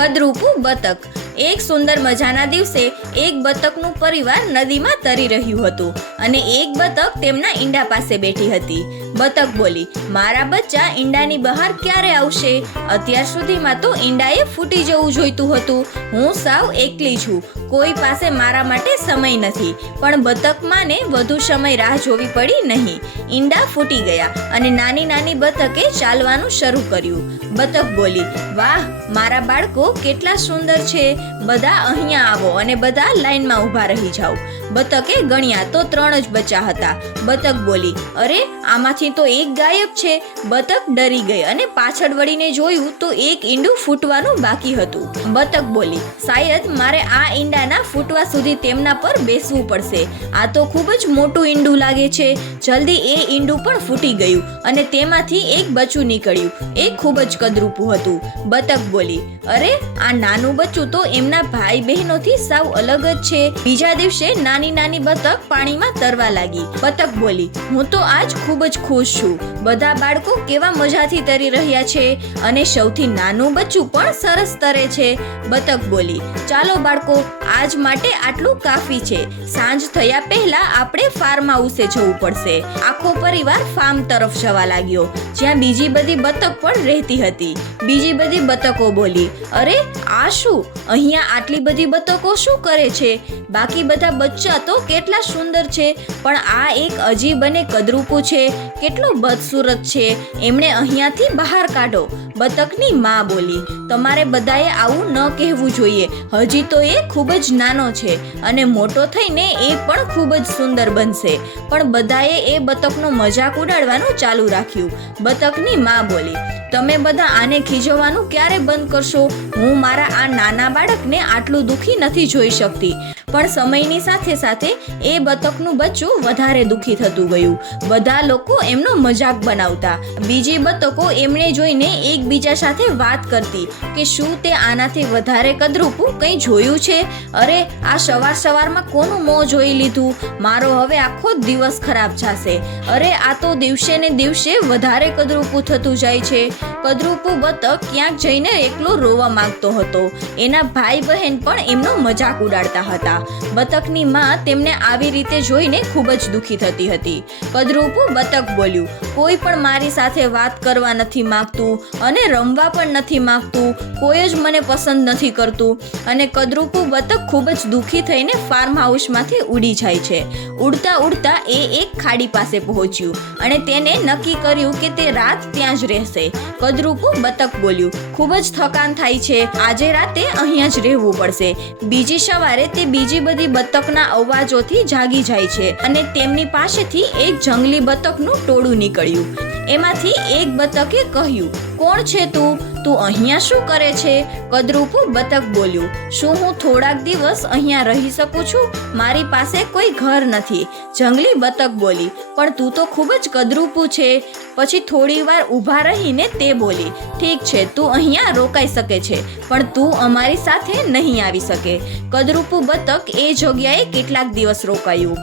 કદરૂપું બતક। એક સુંદર મજાના દિવસે એક બતકનું પરિવાર નદીમાં તરી રહ્યું હતું અને એક બતક તેમના ઈંડા પાસે બેઠી હતી। બતક બોલી, મારા બચ્ચા ઈંડાની બહાર ક્યારે આવશે? અત્યાર સુધીમાં તો ઈંડાએ ફૂટી જવું જોઈતું હતું। હું સાવ એકલી છું, કોઈ પાસે મારા માટે સમય નથી। પણ બતક માને વધુ સમય રાહ જોવી પડી નહીં। ઈંડા ફૂટી ગયા અને નાની નાની બતકે ચાલવાનું શરૂ કર્યું। બતક બોલી, વાહ, મારા બાળકો કેટલા સુંદર છે, બધા અહીંયા આવો અને બધા લાઈનમાં ઊભા રહી જાઓ। બતકે ગણ્યા તો 3 જ બચ્ચા હતા। બતક બોલી, અરે આમાંથી તો એક ગાયબ છે। બતક ડરી ગઈ અને પાછળ વળીને જોયું તો એક ઈંડું ફૂટવાનું બાકી હતું। બતક બોલી, શાયદ મારે આ ઈંડાના ફૂટવા સુધી તેમના પર બેસવું પડશે। આ તો ખૂબ જ મોટું ઈંડું લાગે છે। જલ્દી એ ઈંડું પણ ફૂટી ગયું અને તેમાંથી એક બચ્ચું નીકળ્યું। એ ખૂબ જ કદરૂપું હતું। બતક બોલી, અરે આ નાનું બચ્ચું તો એમના ભાઈ બહેનોથી સાવ અલગ જ છે। બીજા દિવસે નાની નાની બતક પાણીમાં તરવા લાગી। બતક બોલી, હું તો આજ ખૂબ જ ખુશ છું। બધા બાળકો કેવા મજાથી તરી રહ્યા છે અને સૌથી નાનું બચ્ચું પણ સરસ તરે છે। બતક બોલી, ચાલો બાળકો, આજ માટે આટલું કાફી છે। સાંજ થયા પહેલા આપણે ફાર્મ હાઉસે જવું પડશે। આખો પરિવાર ફાર્મ તરફ જવા લાગ્યો, જ્યાં બીજી બધી બતક પણ રહેતી હતી। બીજી બધી બતકો બોલી, અરે આ શું? અહીંયા આટલી બધી બતકો શું કરે છે? બાકી બધા બચ્ચા તો કેટલા સુંદર છે, પણ આ એક અજીબ અને કદરૂપું છે, કેટલો બદસુરત છે। એમણે અહીંયાથી બહાર કાઢો। બતકની માં બોલી, તમારે બધાએ આવું ન કહેવું જોઈએ। હજી તો એ ખૂબ જ નાનો છે અને મોટો થઈને એ પણ ખૂબ જ સુંદર બનશે। પણ બધાએ એ બતકનો મજાક ઉડાડવાનું ચાલુ રાખ્યું। બતકની માં બોલી, તમે બધા આને ખીજવવાનું ક્યારે બંધ કરશો? હું મારા આ નાના બાળકને આટલું દુઃખી નથી જોઈ શકતી। પણ સમયની સાથે સાથે એ બતકનું બચ્ચું વધારે દુઃખી થતું ગયું। બધા લોકો એમનો મજાક બનાવતા। બીજી બતકો એમણે જોઈને એકબીજા સાથે વાત કરતી કે શું તે આનાથી વધારે કદરૂપું કંઈ જોયું છે? અરે આ સવાર સવારમાં કોનું મોં જોઈ લીધું? મારો હવે આખો દિવસ ખરાબ જશે। અરે આ તો દિવસે ને દિવસે વધારે કદરૂપું થતું જાય છે। કદરૂપું બતક ક્યાંક જઈને એકલો રોવા માંગતો હતો। એના ભાઈ બહેન પણ એમનો મજાક ઉડાડતા હતા। બતકની માં તેમને આવી રીતે જોઈને ખૂબ જ દુઃખી થતી હતી। કદરૂપું બતક બોલ્યું, કોઈ પણ મારી સાથે વાત કરવા નથી માંગતું અને રમવા પણ નથી માંગતું। કોઈ જ મને પસંદ નથી કરતું। અને કદરૂપું બતક ખૂબ જ દુઃખી થઈને ફાર્મ હાઉસમાંથી ઉડી જાય છે। ઉડતા ઉડતા એ એક ખાડી પાસે પહોંચ્યું અને તેને નક્કી કર્યું કે તે રાત ત્યાં જ રહેશે। કદરૂપું બતક બોલ્યું, ખૂબ જ થકાન થાય છે, આજે રાતે અહીંયા જ રહેવું પડશે। બીજી સવારે તે બીજી બધી બતકના અવાજોથી જાગી જાય છે અને તેમની પાસેથી એક જંગલી બતકનું ટોળું નીકળ્યું। એમાંથી એક બતકે કહ્યું, કોણ છે તું? તું અહીંયા શું કરે છે? કદરૂપું બતક બોલ્યું, શું હું થોડાક દિવસ અહીંયા રહી શકું છું? મારી પાસે કોઈ ઘર નથી। જંગલી બતક બોલી, પણ તું તો ખૂબ જ કદરૂપું છે। પછી થોડી વાર ઊભા રહીને તે બોલી, ઠીક છે, તું અહીંયા રોકાઈ શકે છે, પણ તું અમારી સાથે નહીં આવી શકે। કદરૂપું બતક એ જગ્યાએ કેટલાક દિવસ રોકાયું।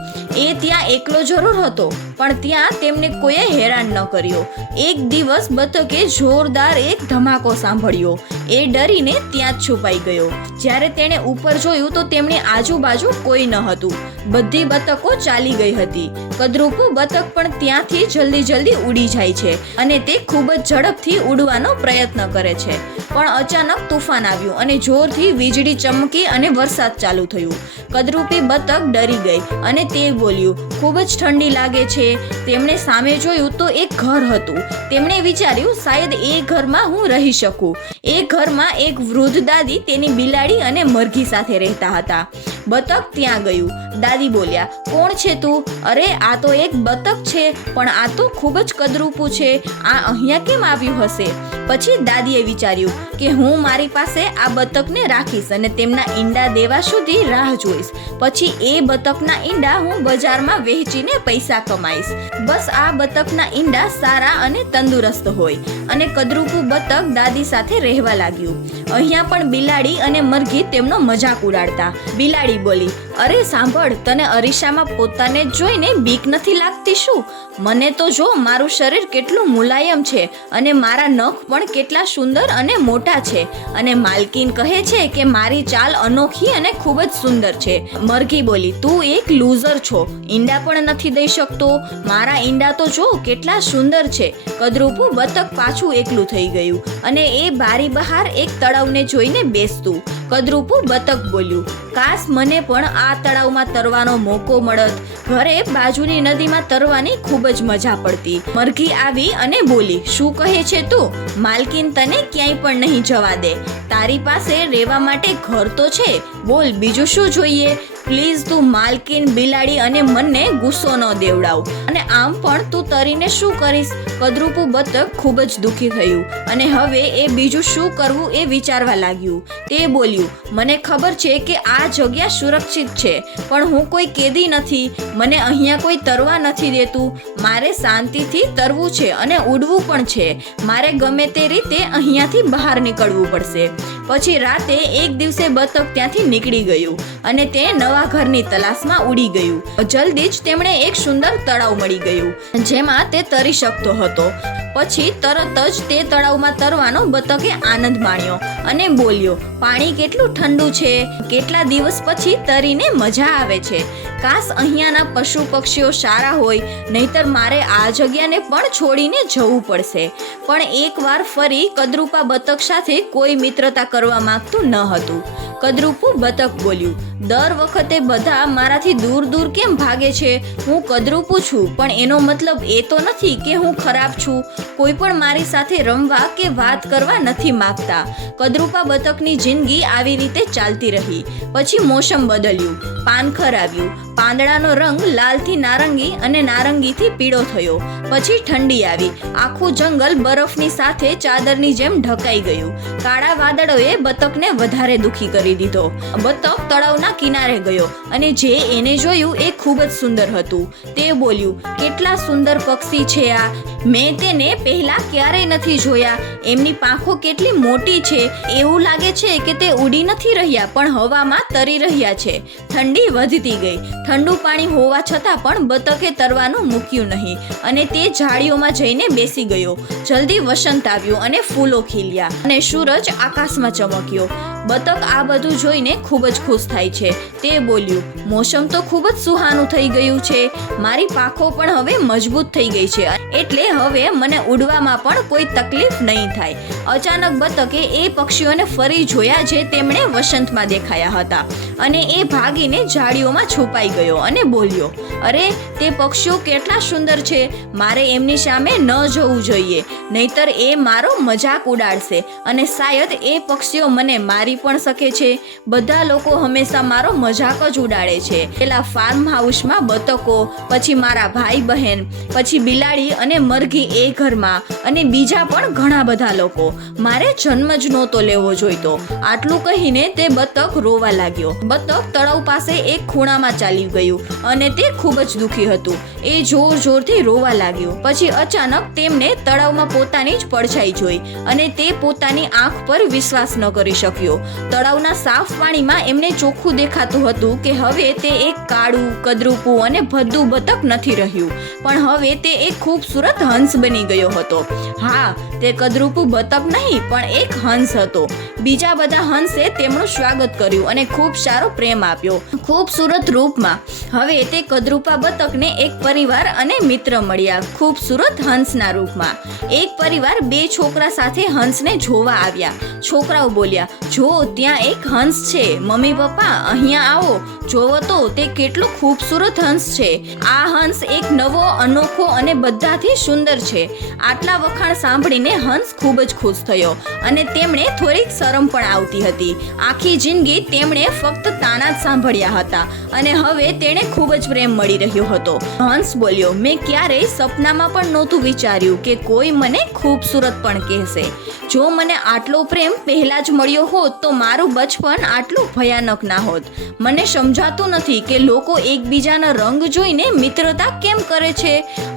એ ત્યાં એકલો જરૂર હતો, પણ ત્યાં તેમને કોઈએ હેરાન ન કર્યો। એક દિવસ બતકે જોરદાર એક ધમાકો સાંભળ્યો। એ ડરીને ત્યાં જ છુપાઈ ગયો। જ્યારે તેણે ઉપર જોયું તો તેમની આજુબાજુ કોઈ ન હતું। બધી બતકો ચાલી ગઈ હતી। કદરૂપું બતક પણ ત્યાંથી જલ્દી ઉડી જાય છે અને તે ખૂબ જ ઝડપથી ઉડવાનો પ્રયત્ન કરે છે। પણ અચાનક તૂફાન આવ્યું અને જોરથી વીજળી ચમકી અને વરસાદ ચાલુ થયું। કદરૂપી બતક ડરી ગઈ અને તે બોલ્યું, ખૂબ જ ઠંડી લાગે છે। તેમણે સામે જોયું તો એક ઘર હતું। તેમણે વિચાર્યું, શાયદ એ ઘરમાં હું રહી શકું। એ ઘરમાં એક વૃદ્ધ દાદી તેની બિલાડી અને મરઘી સાથે રહેતા હતા। બતક ત્યાં ગયું। દાદી બોલ્યા, કોણ છે તું? અરે આ તો એક બતક છે, પણ આ તો ખૂબ જ કદરૂપું છે। આ અહીંયા કેમ આવ્યું હશે? પછી દાદીએ વિચાર્યું કે હું મારી પાસે આ બતકને રાખીશ અને તેમના ઈંડા દેવા સુધી રાહ જોઈશ। પછી એ બતકના ઈંડા હું બજારમાં વહેંચીને પૈસા કમાઈશ। બસ આ બતકના ઈંડા સારા અને તંદુરસ્ત હોય। અને કદરૂપું બતક દાદી સાથે રહેવા લાગ્યું। અહીંયા પણ બિલાડી અને મરઘી તેમનો મજાક ઉડાડતા। બિલાડી બોલી, અરે સાંભળ, સાંભળ, તને અરીસામાં પોતાને જ જોઈને બીક નથી લાગતી શું? મને તો જો મારું શરીર કેટલું મુલાયમ છે અને મારા નખ પણ કેટલા સુંદર અને મોટા છે. અને માલકીન કહે છે કે મારી ચાલ અનોખી અને ખૂબ જ સુંદર છે. મરઘી બોલી, તું એક લૂઝર છો, ઈંડા પણ નથી દઈ શકતો. મારા ઈંડા તો જો કેટલા સુંદર છે. કદરૂપું બતક પાછું એકલું થઈ ગયું અને એ બારી બહાર એક તળાવને જોઈને બેસતું. કદરૂપું બતક બોલ્યું, કાશ મને પણ આ તળાવમાં તરવાનો મોકો મળત. ઘરે બાજુની નદીમાં તરવાની ખૂબ જ મજા પડતી. મરઘી આવી અને બોલી, શું કહે છે તું? માલકીન તને ક્યાંય પણ નહીં જવા દે. તારી પાસે રહેવા માટે ઘર તો છે, બોલ બીજું શું જોઈએ? પ્લીઝ તું માલકીન, બિલાડી અને મને ગુસ્સો ન દેવડાવ. અને આમ પણ તું તરીને શું કરીશ? કદરૂપું બતક ખૂબ જ દુઃખી થયું અને હવે એ બીજું શું કરવું એ વિચારવા લાગ્યું. તે બોલ્યું, મને ખબર છે કે આ જગ્યા સુરક્ષિત છે, પણ હું કોઈ કેદી નથી. મને અહીંયા કોઈ તરવા નથી દેતું. મારે શાંતિથી તરવું છે અને ઉડવું પણ છે. મારે ગમે તે રીતે અહીંયાથી બહાર નીકળવું પડશે. પછી રાતે એક દિવસે બતક ત્યાંથી નીકળી ગયું અને તે નવા ઘરની તલાશમાં ઉડી ગયું. જલ્દી જ તેમણે એક સુંદર તળાવ મળી ગયું જેમાં તે તરી શકતો હતો. પછી તરત જ તે તળાવમાં તરવાનો બતકે આનંદ માણ્યો અને બોલ્યો, પાણી કેટલું ઠંડુ છે. કેટલા દિવસ પછી તરીને મજા આવે છે. કાશ અહીંયાના પશુ પક્ષીઓ સારા હોય, નહીતર મારે આ જગ્યાને પણ છોડીને જવું પડશે. પણ એકવાર ફરી કદરૂપા બતક સાથે કોઈ મિત્રતા કરવા માંગતું ન હતું. કદરૂપું બતક બોલ્યું, દર વખતે બધા મારાથી દૂર દૂર કેમ ભાગે છે? હું કદરૂપું છું, પણ એનો મતલબ એ તો નથી કે હું ખરાબ છું. કોઈ પણ મારી સાથે રમવા કે વાત કરવા નથી માંગતા. કદરૂપા બતકની જિંદગી આવી રીતે ચાલતી રહી. પછી મોસમ બદલ્યું, પાનખર આવ્યું. પાંદડાનો રંગ લાલથી નારંગી અને નારંગીથી પીળો થયો. પછી ઠંડી આવી. આખું જંગલ બરફની સાથે ચાદરની જેમ ઢકાઈ ગયું. કાળા વાદળોએ બતકને વધારે દુઃખી કરી દીધો. બતક તળાવના કિનારે ગયો અને જે એને જોયું એ ખૂબ જ સુંદર હતું. તે બોલ્યું, કેટલા સુંદર પક્ષી છે આ. મેં તેને પહેલા ક્યારેય નથી જોયા. એમની પાંખો કેટલી મોટી છે. એવું લાગે છે કે તે ઉડી નથી રહ્યા પણ હવામાં તરી રહ્યા છે. ઠંડી વધતી ગઈ. ઠંડુ પાણી હોવા છતાં પણ બતકે તરવાનું મૂક્યું નહીં અને તે ઝાડીઓમાં જઈને બેસી ગયો. જલ્દી વસંત આવ્યું અને ફૂલો ખીલ્યા અને સૂરજ આકાશમાં ચમક્યો. બતક આ બધું જોઈને ખૂબ જ ખુશ થાય છે. તે બોલ્યું, મોસમ તો ખૂબ જ સુહાનું થઈ ગયું છે. મારી પાંખો પણ હવે મજબૂત થઈ ગઈ છે, એટલે હવે મને ઉડવામાં પણ કોઈ તકલીફ નહીં થાય. અચાનક બતકે એ પક્ષીઓને ફરી જોયા જે તેમણે વસંતમાં દેખાયા હતા અને એ ભાગીને ઝાડીઓમાં છુપાઈ ગયો અને બોલ્યો, અરે તે પક્ષીઓ કેટલા સુંદર છે. મારે એમની સામે ન જવું જોઈએ, નહીતર એ મારો મજાક ઉડાડશે અને શાયદ એ પક્ષીઓ મને મારી પણ શકે છે. બધા લોકો હંમેશા મારો મજાક જ ઉડાડે છે. પેલા ફાર્મ હાઉસમાં બતકો, પછી મારા ભાઈ બહેન, પછી બિલાડી અને મરઘી એ ઘરમાં અને બીજા પણ ઘણા બધા લોકો. મારે જન્મ જ નહોતો લેવો જોઈતો. આટલું કહીને તે બતક રોવા લાગ્યો. બતક તળાવ પાસે એક ખૂણામાં ચાલી ગયું અને તે ખૂબ જ દુઃખી હતું. એ જોર જોરથી રોવા લાગ્યું. પછી અચાનક તેમને તળાવમાં પોતાની જ પડછાઈ જોઈ અને તે પોતાની આંખ પર વિશ્વાસ ન કરી શક્યો. તળાવના સાફ પાણીમાં એમને ચોખ્ખું દેખાતું હતું કે હવે તે એક કાળું, કદરૂપું અને ભદ્દું બતક નથી રહ્યું, પણ હવે તે એક ખૂબસૂરત હંસ બની ગયો હતો. હા, તે કદરૂપું બતક નહીં પણ એક હંસ હતો. બીજા બધા હંસે તેમનું સ્વાગત કર્યું અને ખૂબ સારો પ્રેમ આપ્યો. ખૂબસૂરત રૂપમાં હવે તે કદરૂપા બતકને એક પરિવાર અને મિત્ર મળ્યા ખૂબસૂરત હંસના રૂપમાં. એક પરિવાર બે છોકરા સાથે હંસને જોવા આવ્યા. છોકરાઓ બોલ્યા, જો ત્યાં એક હંસ છે. મમ્મી પપ્પા અહીંયા આવો, જોવો તો તે કેટલો ખૂબસૂરત હંસ છે. આ હંસ એક નવો, અનોખો અને બધાથી સુંદર છે. આટલા વખાણ સાંભળીને હંસ ખૂબ જ ખુશ થયો અને તેમણે થોડીક શરમ પણ આવતી હતી. આખી જિંદગી તેમણે ફક્ત તાના જ સાંભળ્યા હતા અને હવે તેણે ખૂબ જ પ્રેમ મળી રહ્યો હતો. હંસ બોલ્યો, મેં ક્યારેય સપનામાં પણ નહોતું વિચાર્યું કે કોઈ મને ખૂબસૂરત પણ કહેશે. જો મને આટલો પ્રેમ પહેલા જ મળ્યો હોત તો મારું બચપન આટલું ભયાનક ના હોત. મને સમજાતું નથી કે લોકો એકબીજાના રંગ જોઈને મિત્રતા કેમ કરે છે.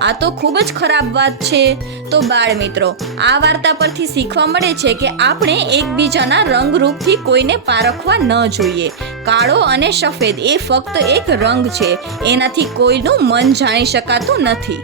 આ તો ખૂબ જ ખરાબ વાત છે. તો બાળ મિત્રો, આ વાર્તા પરથી શીખવા મળે છે કે આપણે એકબીજાના રંગરૂપથી કોઈને પારખવા ન જોઈએ. કાળો અને સફેદ એ ફક્ત એક રંગ છે, એનાથી કોઈનું મન જાણી શકાતું નથી.